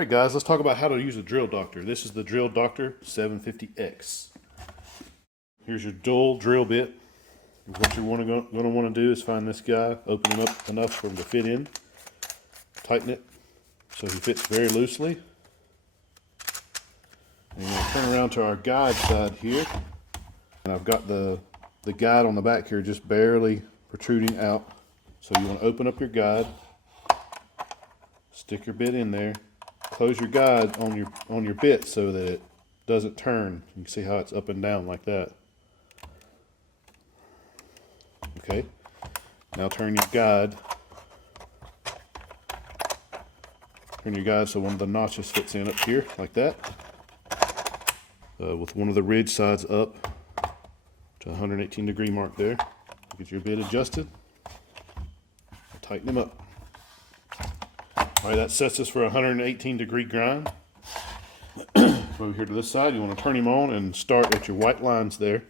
Alright guys, let's talk about how to use a drill doctor. This is the Drill Doctor 750X. Here's your dual drill bit. What you're going to want to do is find this guy, open him up enough for him to fit in, tighten it so he fits very loosely. And we'll turn around to our guide side here. And I've got the guide on the back here just barely protruding out. So you want to open up your guide, stick your bit in there, close your guide on your bit so that it doesn't turn. You can see how it's up and down like that. Okay, now turn your guide so one of the notches fits in up here like that, with one of the ridge sides up to 118 degree mark there. Get your bit adjusted, tighten them up. Alright, that sets us for a 118 degree grind. Over here to this side, you want to turn him on and start at your white lines there.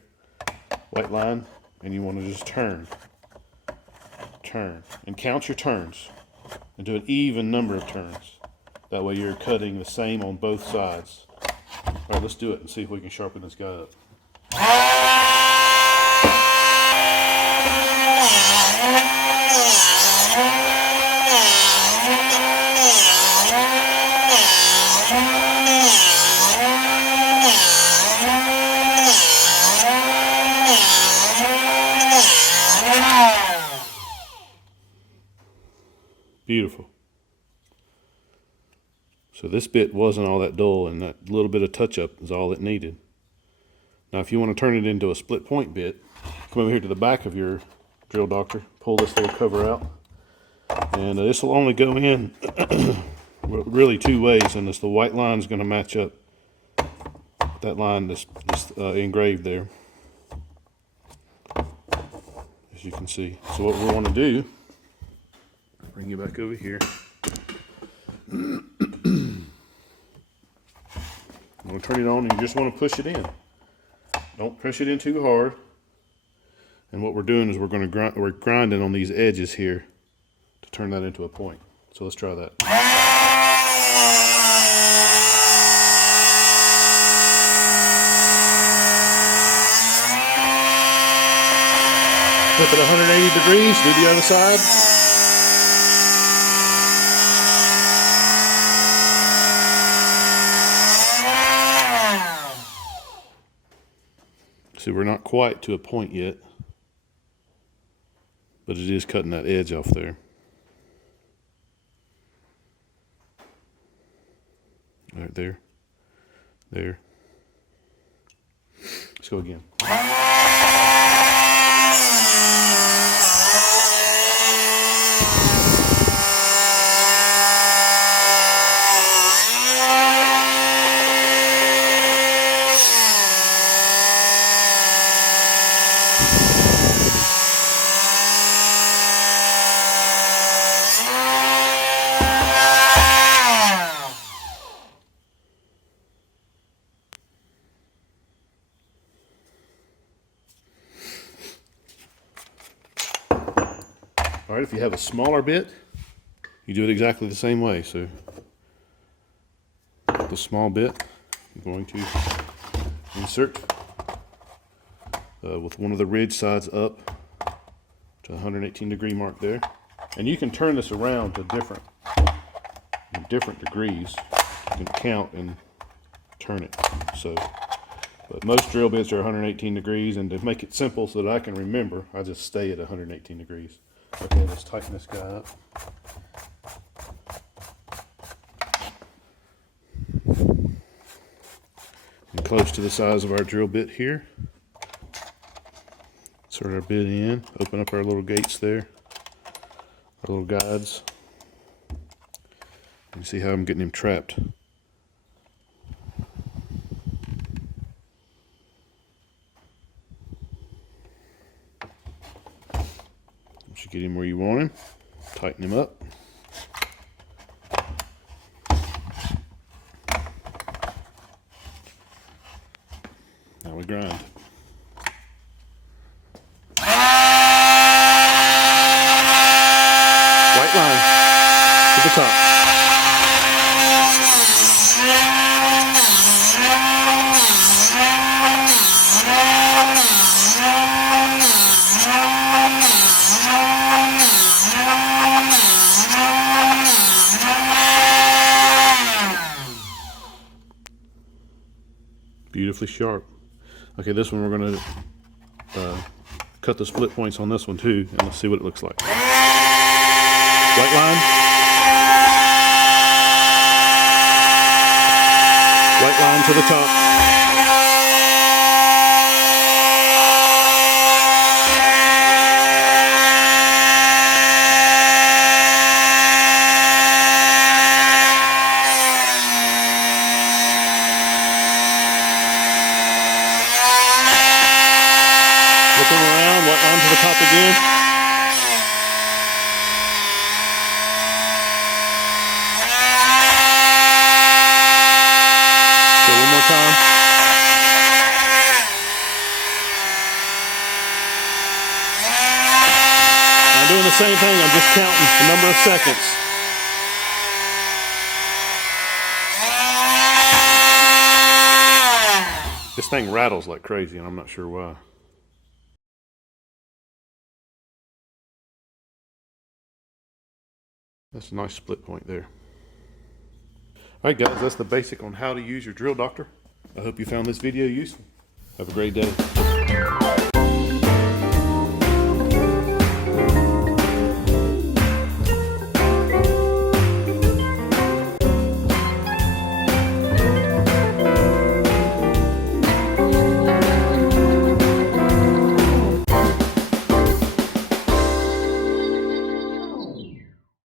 White line, and you want to just turn. And count your turns. And do an even number of turns. That way you're cutting the same on both sides. Alright, let's do it and see if we can sharpen this guy up. Beautiful. So this bit wasn't all that dull, and that little bit of touch-up is all it needed. Now if you want to turn it into a split point bit, come over here to the back of your drill doctor, pull this little cover out, and this will only go in really two ways, and the white line is going to match up with that line that's engraved there, as you can see. So what we want to do, bring you back over here. I'm going to turn it on, and you just want to push it in. Don't push it in too hard. And what we're doing is we're grinding on these edges here to turn that into a point. So let's try that. Flip it 180 degrees, do the other side. See, we're not quite to a point yet, but it is cutting that edge off there. Right there. There. Let's go again. Alright, if you have a smaller bit, you do it exactly the same way. So, the small bit, I'm going to insert with one of the ridge sides up to 118 degree mark there. And you can turn this around to different degrees. You can count and turn it. So, but most drill bits are 118 degrees, and to make it simple so that I can remember, I just stay at 118 degrees. Okay, let's tighten this guy up. And close to the size of our drill bit here. Insert our bit in, open up our little gates there, our little guides. You can see how I'm getting him trapped. Once you get him where you want him, tighten him up. Now we grind. White line to the top. beautifully sharp. Okay, this one we're going to cut the split points on this one too, and let's see what it looks like. White line. White line to the top. Looking around, white line to the top again. So one more time. I'm doing the same thing, I'm just counting the number of seconds. This thing rattles like crazy and I'm not sure why. That's a nice split point there. Alright guys, that's the basic on how to use your drill doctor. I hope you found this video useful. Have a great day.